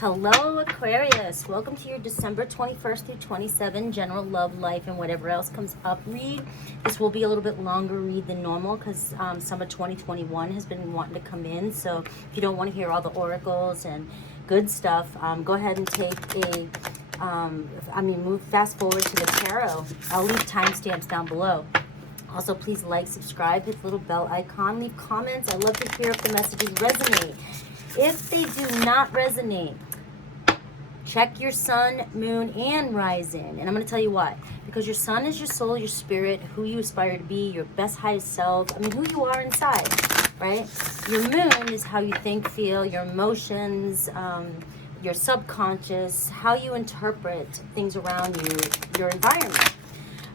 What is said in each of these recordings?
Hello Aquarius, welcome to your December 21st through 27 general love, life, and whatever else comes up read. This will be a little bit longer read than normal because summer 2021 has been wanting to come in. So if you don't want to hear all the oracles and good stuff, go ahead and take a move fast forward to the tarot. I'll leave timestamps down below. Also, please like, subscribe, hit the little bell icon, leave comments. I love to hear if the messages resonate. If they do not resonate, check your sun, moon, and rising. And I'm going to tell you why. Because your sun is your soul, your spirit, who you aspire to be, your best, highest self. I mean, who you are inside, right? Your moon is how you think, feel, your emotions, your subconscious, how you interpret things around you, your environment.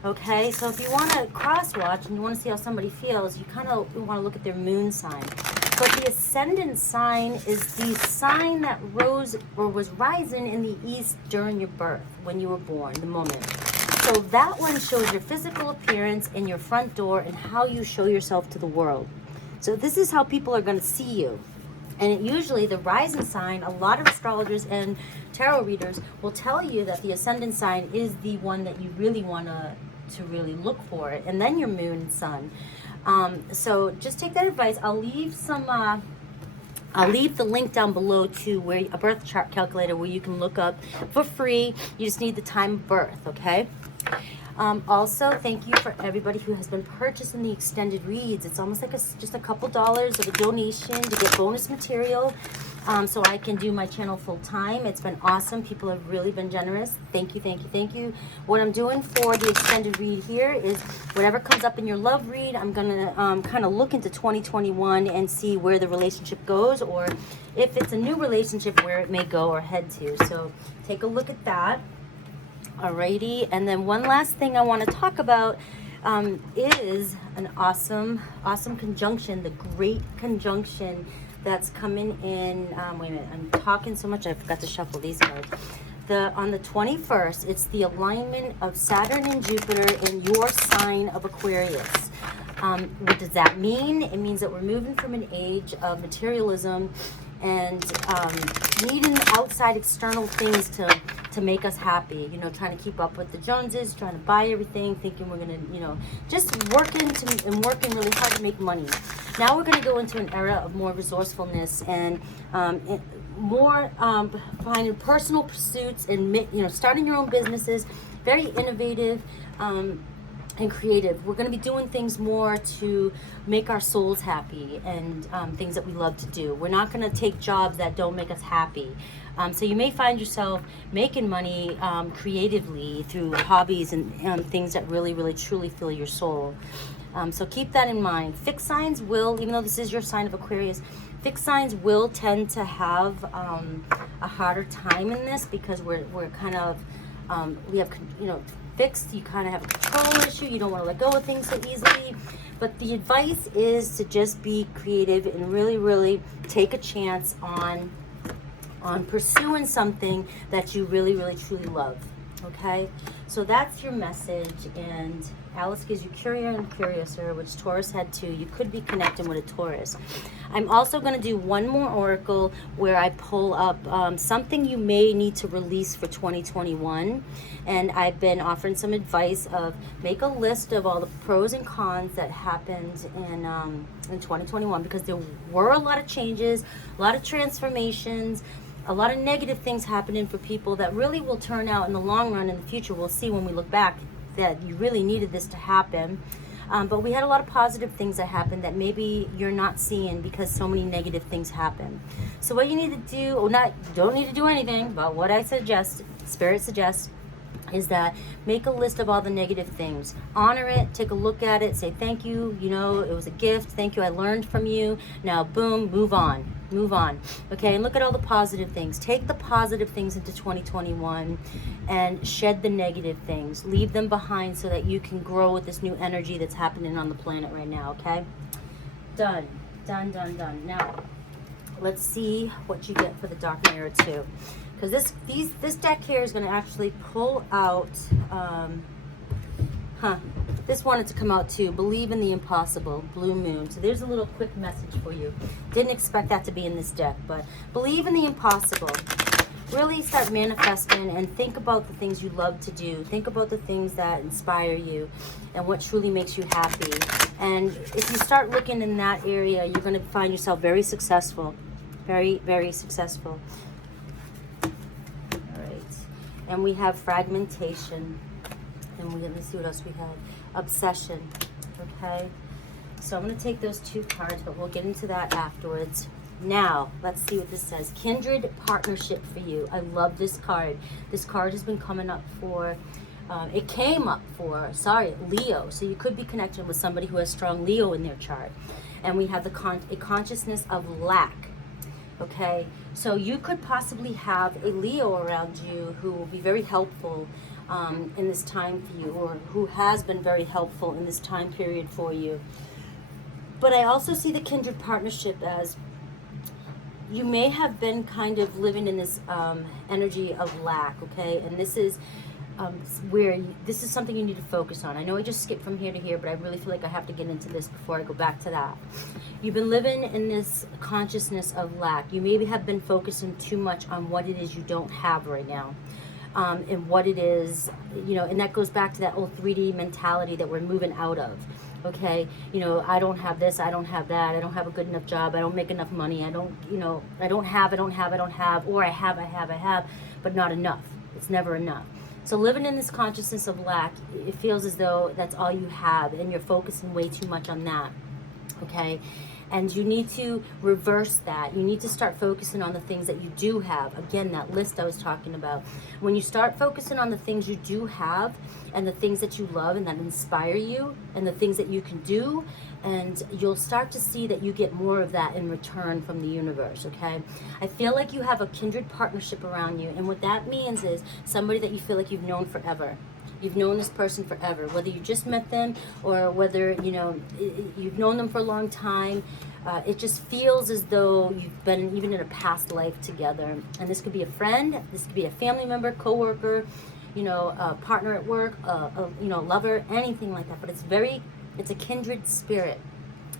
Okay, so if you want to cross-watch and you want to see how somebody feels, you kind of want to look at their moon sign. But the ascendant sign is the sign that rose or was rising in the east during your birth, when you were born, the moment. So that one shows your physical appearance and your front door and how you show yourself to the world. So this is how people are going to see you. And usually the rising sign, a lot of astrologers and tarot readers will tell you that the ascendant sign is the one that you really want to really look for, and then your moon and sun. So just take that advice. I'll leave the link down below to where a birth chart calculator where you can look up for free. You just need the time of birth, okay? Also, thank you for everybody who has been purchasing the extended reads. It's almost like just a couple dollars of a donation to get bonus material, so I can do my channel full time. It's been awesome. People have really been generous. Thank you, thank you, thank you. What I'm doing for the extended read here is whatever comes up in your love read, I'm gonna kind of look into 2021 and see where the relationship goes, or if it's a new relationship, where it may go or head to. So take a look at that. Alrighty, and then one last thing I want to talk about is an awesome conjunction, the great conjunction that's coming in. Wait a minute, I'm talking so much I forgot to shuffle these cards. On the 21st, it's the alignment of Saturn and Jupiter in your sign of Aquarius. What does that mean? It means that we're moving from an age of materialism and needing outside external things to make us happy, you know, trying to keep up with the Joneses, trying to buy everything, thinking we're gonna, you know, just working really hard to make money. Now we're gonna go into an era of more resourcefulness and more finding personal pursuits and, you know, starting your own businesses, very innovative and creative. We're going to be doing things more to make our souls happy and things that we love to do. We're not going to take jobs that don't make us happy. So you may find yourself making money creatively through hobbies and things that really, really, truly fill your soul. So keep that in mind. Fixed signs will, even though this is your sign of Aquarius, fixed signs will tend to have a harder time in this because we're kind of, we have, you know, fixed, you kind of have a control issue, you don't want to let go of things so easily. But the advice is to just be creative and really, really take a chance on pursuing something that you really, really, truly love. Okay, so that's your message, and Alice gives you Curious and Curiouser, which Taurus had too. You could be connecting with a Taurus. I'm also going to do one more oracle where I pull up something you may need to release for 2021, and I've been offering some advice of make a list of all the pros and cons that happened in 2021, because there were a lot of changes, a lot of transformations, a lot of negative things happening for people that really will turn out in the long run. In the future, we'll see when we look back that you really needed this to happen. But we had a lot of positive things that happened that maybe you're not seeing because so many negative things happen. So what you need to do, or don't need to do anything, but what I suggest, Spirit suggests, is that make a list of all the negative things. Honor it, take a look at it, say thank you, you know, it was a gift, thank you, I learned from you. Now boom, move on. Okay, and look at all the positive things. Take the positive things into 2021 and shed the negative things. Leave them behind so that you can grow with this new energy that's happening on the planet right now. Okay, done. Now let's see what you get for the Dark Mirror 2, because this deck here is going to actually pull out This wanted to come out too. Believe in the impossible, Blue Moon. So there's a little quick message for you. Didn't expect that to be in this deck, but believe in the impossible. really start manifesting and think about the things you love to do. Think about the things that inspire you and what truly makes you happy. And if you start looking in that area, you're going to find yourself very successful. Very, very successful. All right. And we have fragmentation. And let's see what else we have. Obsession. Okay. So I'm going to take those 2 cards, but we'll get into that afterwards. Now, let's see what this says. Kindred partnership for you. I love this card. This card has been coming up for, it came up for, Leo. So you could be connected with somebody who has strong Leo in their chart. And we have a consciousness of lack. Okay, so you could possibly have a Leo around you who will be very helpful in this time for you, or who has been very helpful in this time period for you. But I also see the kindred partnership as you may have been kind of living in this energy of lack, okay? And this is this is something you need to focus on. I know I just skipped from here to here, but I really feel like I have to get into this before I go back to that. You've been living in this consciousness of lack. You maybe have been focusing too much on what it is you don't have right now. And what it is, you know, and that goes back to that old 3D mentality that we're moving out of. Okay, you know, I don't have this, I don't have that, I don't have a good enough job, I don't make enough money, I don't, you know, I don't have, or I have, but not enough. It's never enough. So living in this consciousness of lack, it feels as though that's all you have, and you're focusing way too much on that. Okay, and you need to reverse that. You need to start focusing on the things that you do have. Again, that list I was talking about. When you start focusing on the things you do have and the things that you love and that inspire you and the things that you can do, and you'll start to see that you get more of that in return from the universe, okay? I feel like you have a kindred partnership around you, and what that means is somebody that you feel like you've known forever. You've known this person forever, whether you just met them or whether, you know, you've known them for a long time. It just feels as though you've been even in a past life together. And this could be a friend, this could be a family member, coworker, you know, a partner at work, you know, lover, anything like that. But it's a kindred spirit.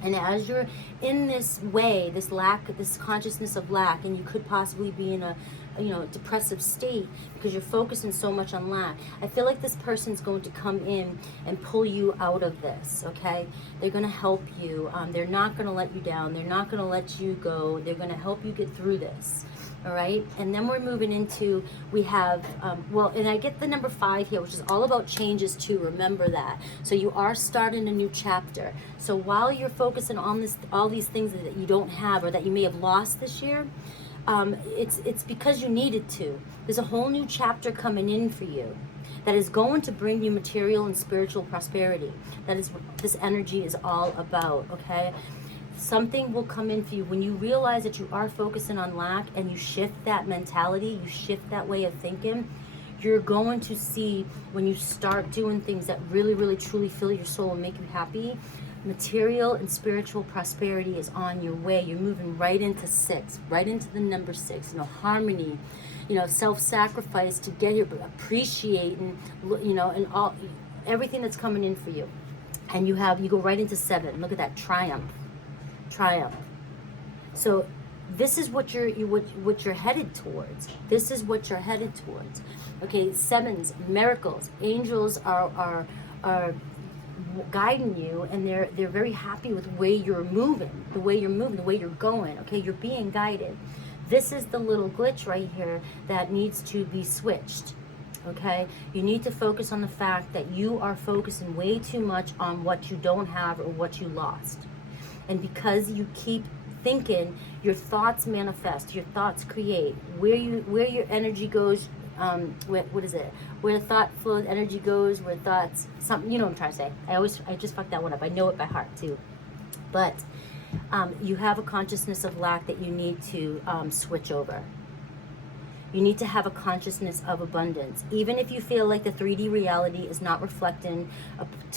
And as you're in this way, this consciousness of lack, and you could possibly be in a, you know, depressive state because you're focusing so much on lack, I feel like this person's going to come in and pull you out of this, okay? They're going to help you. They're not going to let you down. They're not going to let you go. They're going to help you get through this, all right? And then we're moving into, we have, well, and I get the number 5 here, which is all about changes too. Remember that. So you are starting a new chapter. So while you're focusing on this, all these things that you don't have or that you may have lost this year, it's because you needed to. There's a whole new chapter coming in for you that is going to bring you material and spiritual prosperity. That is what this energy is all about, okay? Something will come in for you when you realize that you are focusing on lack and you shift that mentality, you shift that way of thinking. You're going to see when you start doing things that really, really, truly fill your soul and make you happy, material and spiritual prosperity is on your way. You're moving right into 6, right into the number 6, you know, harmony, you know, self-sacrifice to get your appreciating, you know, and all, everything that's coming in for you. And you go right into 7. Look at that, triumph. So this is what you're headed towards. This is what you're headed towards. Okay, 7s, miracles. Angels are guiding you, and they're very happy with the way you're moving, the way you're going. Okay, you're being guided. This is the little glitch right here that needs to be switched. Okay, you need to focus on the fact that you are focusing way too much on what you don't have or what you lost. And because you keep thinking, your thoughts manifest, your thoughts create. Where your energy goes, what is it? Where thought flows, energy goes, where thoughts, something, you know what I'm trying to say. I just fucked that one up. I know it by heart too. But you have a consciousness of lack that you need to switch over. You need to have a consciousness of abundance. Even if you feel like the 3D reality is not reflecting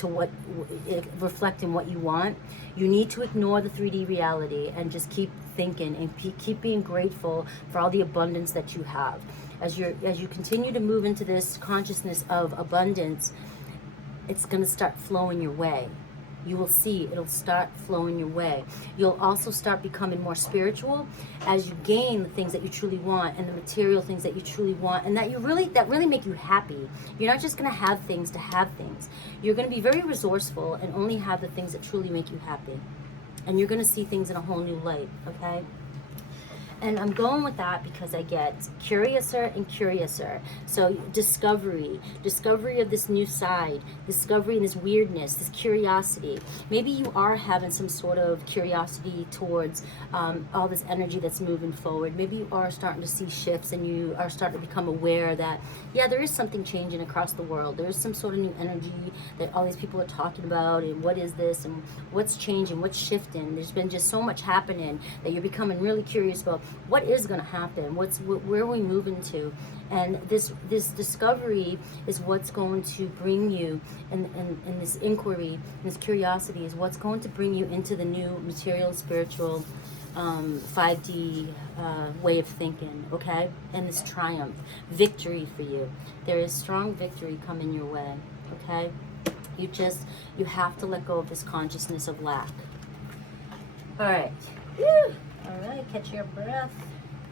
what you want, you need to ignore the 3D reality and just keep thinking and keep being grateful for all the abundance that you have. As you continue to move into this consciousness of abundance, it's going to start flowing your way. You will see it'll start flowing your way. You'll also start becoming more spiritual as you gain the things that you truly want and the material things that you truly want, and that really make you happy. You're not just going to have things to have things. You're going to be very resourceful and only have the things that truly make you happy. And you're going to see things in a whole new light, okay? And I'm going with that because I get curiouser and curiouser. So discovery of this new side, discovery and this weirdness, this curiosity. Maybe you are having some sort of curiosity towards all this energy that's moving forward. Maybe you are starting to see shifts and you are starting to become aware that, yeah, there is something changing across the world. There is some sort of new energy that all these people are talking about, and what is this and what's changing, what's shifting. There's been just so much happening that you're becoming really curious about what is going to happen, where are we moving to. And this discovery is what's going to bring you, and this inquiry, this curiosity is what's going to bring you into the new material, spiritual, 5D way of thinking, okay? And this triumph, victory for you. There is strong victory coming your way, okay? You have to let go of this consciousness of lack. All right. Woo. All right, catch your breath.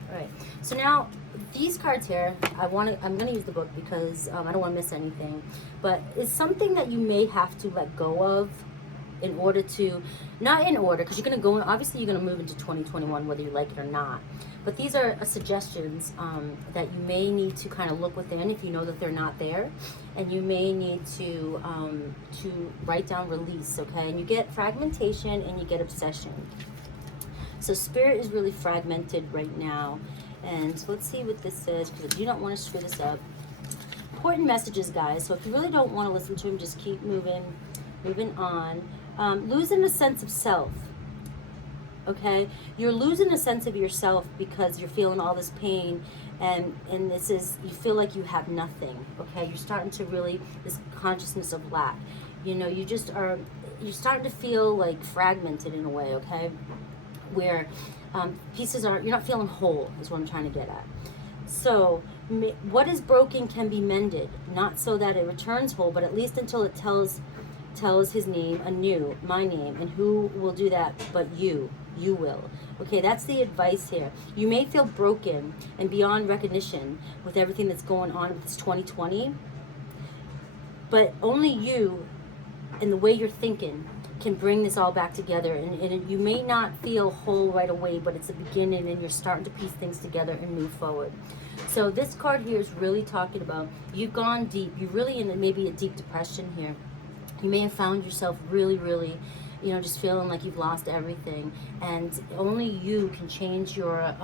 All right, so now these cards here, I'm gonna use the book because I don't want to miss anything, but it's something that you may have to let go of in order to, not in order, because you're gonna go, obviously you're gonna move into 2021 whether you like it or not, but these are suggestions that you may need to kind of look within if you know that they're not there, and you may need to write down release, okay? And you get fragmentation and you get obsession. So spirit is really fragmented right now. And so let's see what this says, because I do not want to screw this up. Important messages, guys. So if you really don't want to listen to them, just keep moving on. Losing a sense of self. Okay? You're losing a sense of yourself because you're feeling all this pain, and this is, you feel like you have nothing. Okay? You're starting to really, this consciousness of lack. You know, you're starting to feel like fragmented in a way, okay? Where pieces are, you're not feeling whole, is what I'm trying to get at. So what is broken can be mended, not so that it returns whole, but at least until it tells his name anew, my name, and who will do that but you will. Okay, that's the advice here. You may feel broken and beyond recognition with everything that's going on with this 2020, but only you and the way you're thinking can bring this all back together, and you may not feel whole right away, but it's a beginning and you're starting to piece things together and move forward. So this card here is really talking about, you've gone deep, you're really in maybe a deep depression here. You may have found yourself really, you know, just feeling like you've lost everything, and only you can change your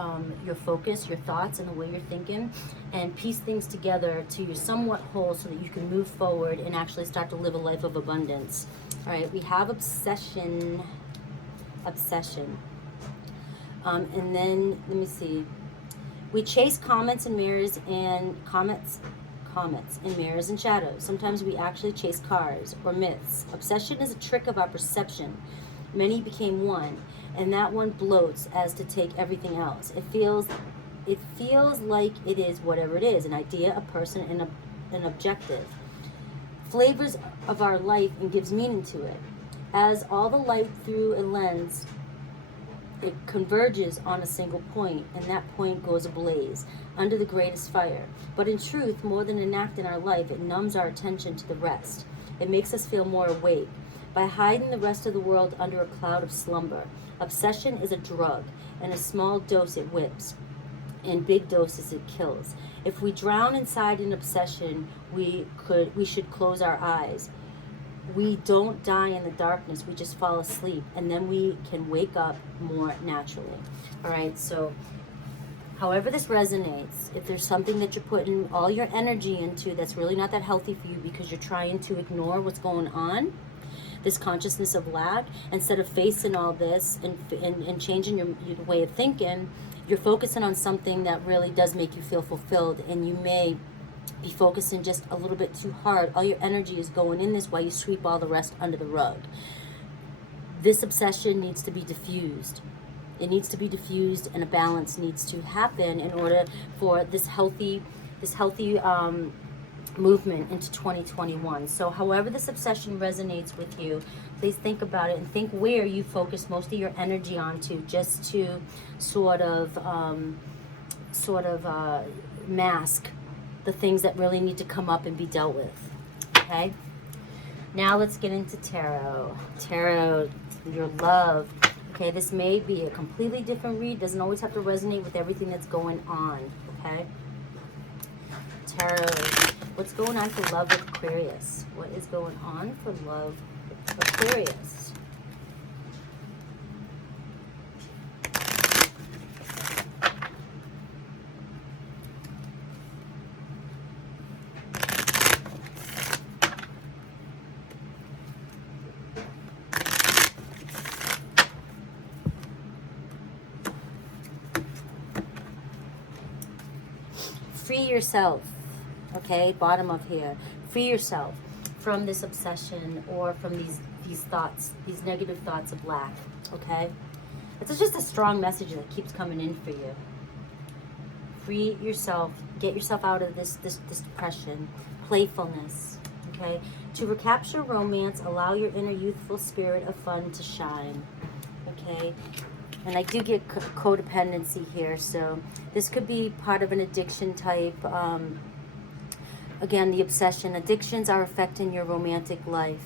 focus, your thoughts, and the way you're thinking, and piece things together to you're somewhat whole so that you can move forward and actually start to live a life of abundance. All right, we have obsession, and then let me see. We chase comets and mirrors and comets and mirrors and shadows. Sometimes we actually chase cars or myths. Obsession is a trick of our perception. Many became one, and that one bloats as to take everything else. It feels like it is whatever it is, an idea, a person, and an objective. Flavors of our life and gives meaning to it. As all the light through a lens, it converges on a single point, and that point goes ablaze under the greatest fire. But in truth, more than an act in our life, it numbs our attention to the rest. It makes us feel more awake by hiding the rest of the world under a cloud of slumber. Obsession is a drug. In a small dose it whips, in big doses it kills. If we drown inside an obsession, we should close our eyes. We don't die in the darkness, we just fall asleep, and then we can wake up more naturally. All right, so however this resonates, if there's something that you're putting all your energy into that's really not that healthy for you because you're trying to ignore what's going on, this consciousness of lack, instead of facing all this and changing your way of thinking, you're focusing on something that really does make you feel fulfilled, and you may be focusing just a little bit too hard. All your energy is going in this while you sweep all the rest under the rug. This obsession needs to be diffused. It needs to be diffused, and a balance needs to happen in order for this healthy movement into 2021. So however this obsession resonates with you, please think about it and think where you focus most of your energy onto, just to sort of mask the things that really need to come up and be dealt with. Okay, now let's get into tarot. Tarot, your love. Okay, this may be a completely different read. Doesn't always have to resonate with everything that's going on. Okay, tarot, what's going on for love with Aquarius? What is going on for love with Aquarius? Free yourself, okay, bottom of here. Free yourself from this obsession or from these thoughts, these negative thoughts of lack, okay? It's just a strong message that keeps coming in for you. Free yourself, get yourself out of this depression, playfulness, okay? To recapture romance, allow your inner youthful spirit of fun to shine, okay? And I do get codependency here, so this could be part of an addiction type. Again, the obsession. Addictions are affecting your romantic life.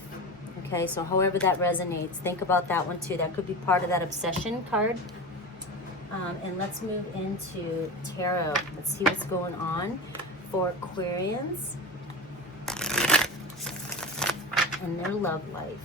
Okay, so however that resonates, think about that one too. That could be part of that obsession card. And let's move into tarot. Let's see what's going on for Aquarians and their love life.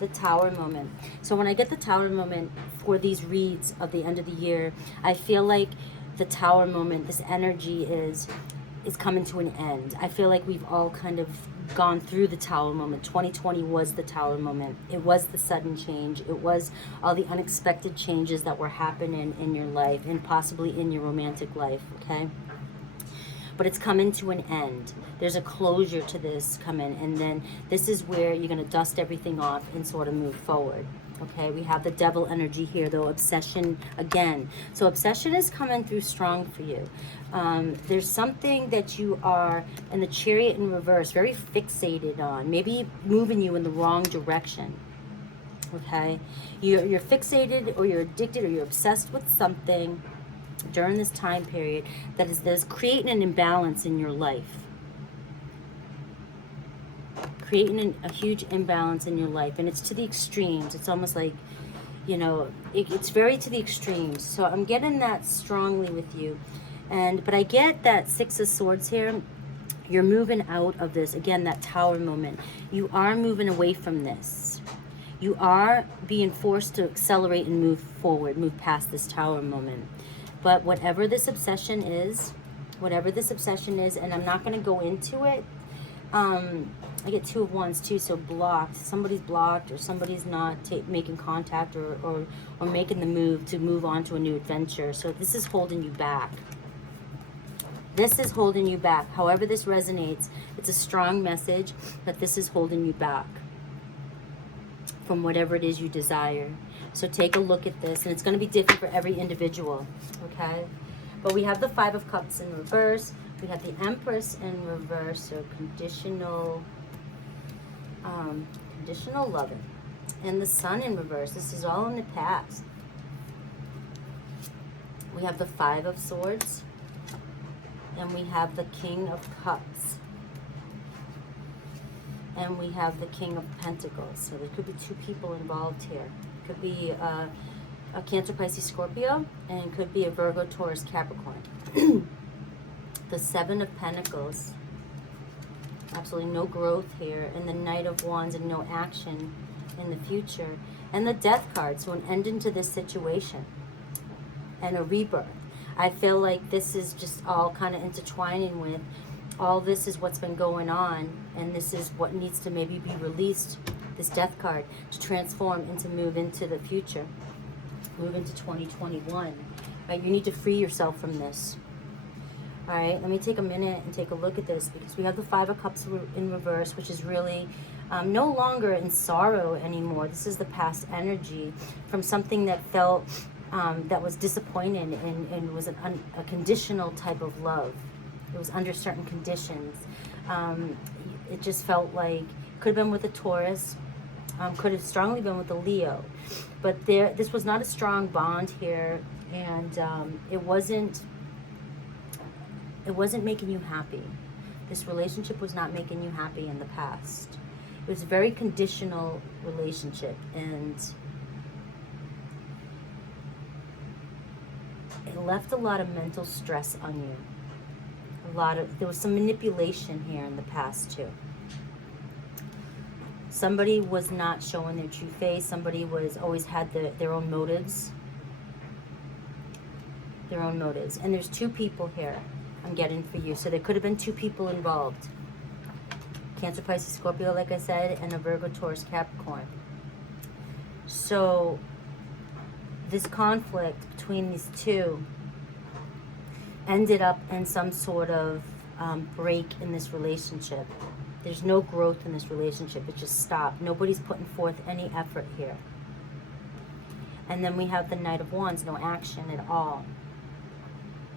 The Tower moment. So when I get the Tower moment for these reads of the end of the year, I feel like the Tower moment, this energy is coming to an end. I feel like we've all kind of gone through the Tower moment. 2020 was the Tower moment. It was the sudden change. It was all the unexpected changes that were happening in your life and possibly in your romantic life, okay? But it's coming to an end. There's a closure to this coming, and then this is where you're gonna dust everything off and sort of move forward. Okay, we have the Devil energy here, though, obsession again. So obsession is coming through strong for you. There's something that you are, in the Chariot in reverse, very fixated on, maybe moving you in the wrong direction. Okay, you're fixated, or you're addicted, or you're obsessed with something during this time period that is creating an imbalance in your life. Creating a huge imbalance in your life, and it's to the extremes. It's almost like, you know, it's very to the extremes. So I'm getting that strongly with you, but I get that Six of Swords here. You're moving out of this, again, that Tower moment. You are moving away from this. You are being forced to accelerate and move forward, move past this Tower moment. But whatever this obsession is, and I'm not going to go into it. I get Two of Wands too, so blocked. Somebody's blocked, or somebody's not making contact or making the move to move on to a new adventure. So this is holding you back. This is holding you back. However this resonates, it's a strong message, but this is holding you back from whatever it is you desire. So take a look at this, and it's going to be different for every individual, okay? But we have the Five of Cups in reverse. We have the Empress in reverse, so conditional loving. And the Sun in reverse. This is all in the past. We have the Five of Swords, and we have the King of Cups. And we have the King of Pentacles. So there could be two people involved here. It could be a Cancer, Pisces, Scorpio, and it could be a Virgo, Taurus, Capricorn. The Seven of Pentacles. Absolutely no growth here. And the Knight of Wands, and no action in the future. And the Death card. So an ending to this situation. And a rebirth. I feel like this is just all kind of intertwining with all this is what's been going on, and this is what needs to maybe be released, this Death card, to transform and to move into the future, move into 2021. right? You need to free yourself from this. All right, let me take a minute and take a look at this, because we have the Five of Cups in reverse, which is really no longer in sorrow anymore. This is the past energy from something that felt, that was disappointed and was a conditional type of love. It was under certain conditions. It just felt like, could have been with a Taurus, could have strongly been with a Leo. But this was not a strong bond here, and it wasn't making you happy. This relationship was not making you happy in the past. It was a very conditional relationship, and it left a lot of mental stress on you. There was some manipulation here in the past too. Somebody was not showing their true face. Somebody always had their own motives. Their own motives. And there's two people here I'm getting for you. So there could have been two people involved. Cancer, Pisces, Scorpio, like I said, and a Virgo, Taurus, Capricorn. So this conflict between these two ended up in some sort of break in this relationship. There's no growth in this relationship. It just stopped. Nobody's putting forth any effort here. And then we have the Knight of Wands, no action at all.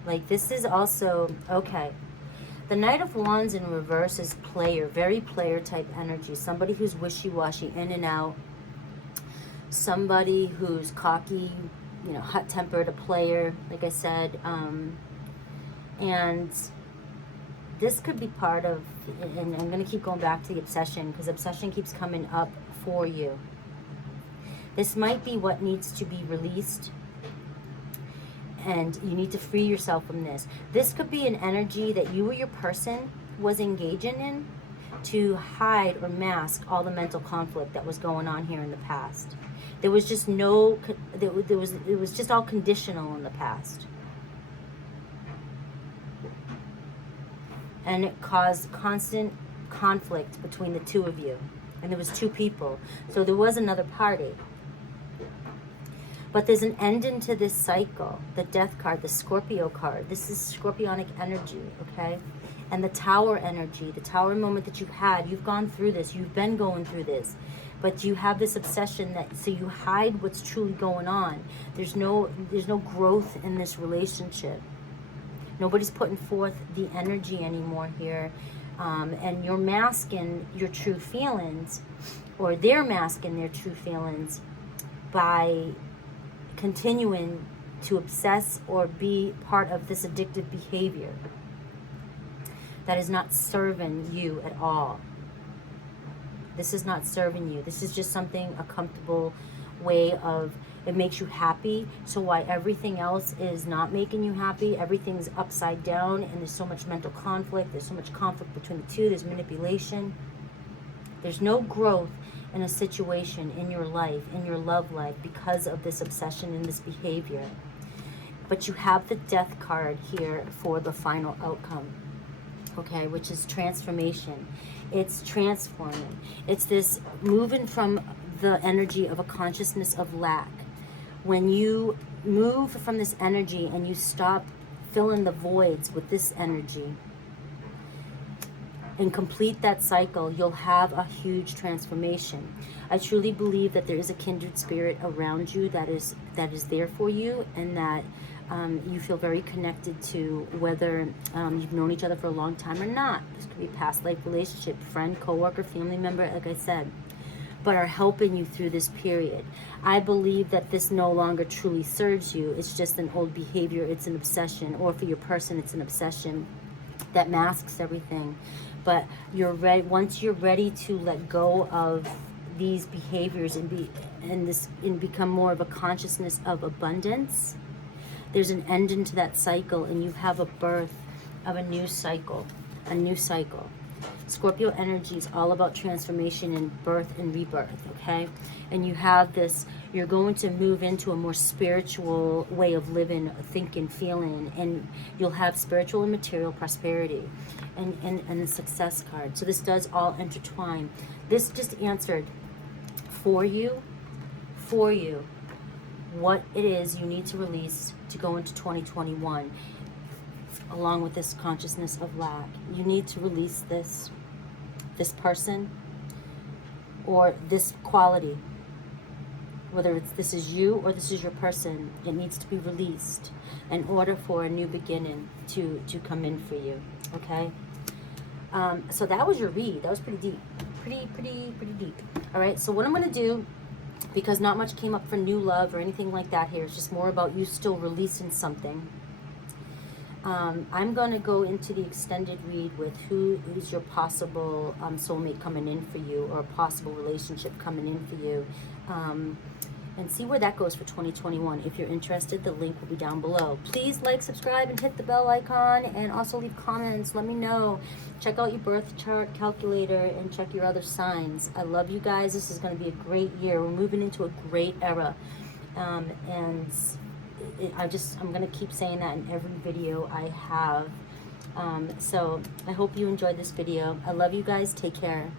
Like, this is also, okay. The Knight of Wands in reverse is player, very player type energy. Somebody who's wishy-washy, in and out. Somebody who's cocky, you know, hot-tempered, a player, like I said. And this could be part of, and I'm going to keep going back to the obsession, because obsession keeps coming up for you. This might be what needs to be released, and you need to free yourself from this. This could be an energy that you or your person was engaging in to hide or mask all the mental conflict that was going on here in the past. There was just no, it was just all conditional in the past. And it caused constant conflict between the two of you. And there was two people. So there was another party. But there's an ending to this cycle. The Death card, the Scorpio card. This is scorpionic energy, okay? And the Tower energy, the Tower moment that you've had. You've gone through this. You've been going through this. But you have this obsession that, so you hide what's truly going on. There's no growth in this relationship. Nobody's putting forth the energy anymore here. And you're masking your true feelings, or they're masking their true feelings by continuing to obsess or be part of this addictive behavior that is not serving you at all. This is not serving you. This is just something, a comfortable way of, it makes you happy. So why everything else is not making you happy, everything's upside down, and there's so much mental conflict, there's so much conflict between the two, there's manipulation. There's no growth in a situation, in your life, in your love life, because of this obsession and this behavior. But you have the Death card here for the final outcome, okay, which is transformation. It's transforming. It's this moving from the energy of a consciousness of lack. When you move from this energy and you stop filling the voids with this energy and complete that cycle, you'll have a huge transformation. I truly believe that there is a kindred spirit around you that is there for you, and that you feel very connected to, whether you've known each other for a long time or not. This could be past life relationship, friend, coworker, family member, like I said, but are helping you through this period. I believe that this no longer truly serves you. It's just an old behavior. It's an obsession, or for your person, it's an obsession that masks everything. But you're ready. Once you're ready to let go of these behaviors and become more of a consciousness of abundance, there's an ending to that cycle, and you have a birth of a new cycle, a new cycle. Scorpio energy is all about transformation and birth and rebirth, okay? And you have this, you're going to move into a more spiritual way of living, thinking, feeling, and you'll have spiritual and material prosperity and the Success card. So this does all intertwine. This just answered for you, what it is you need to release to go into 2021. Along with this consciousness of lack, you need to release this person or this quality. Whether it's this is you or this is your person, it needs to be released in order for a new beginning to come in for you. Okay. So that was your read. That was pretty deep. Pretty deep. All right. So what I'm gonna do, because not much came up for new love or anything like that here, it's just more about you still releasing something. I'm going to go into the extended read with who is your possible soulmate coming in for you, or a possible relationship coming in for you, and see where that goes for 2021. If you're interested, the link will be down below. Please like, subscribe, and hit the bell icon, and also leave comments. Let me know. Check out your birth chart calculator and check your other signs. I love you guys. This is going to be a great year. We're moving into a great era, and I'm going to keep saying that in every video I have. So I hope you enjoyed this video. I love you guys. Take care.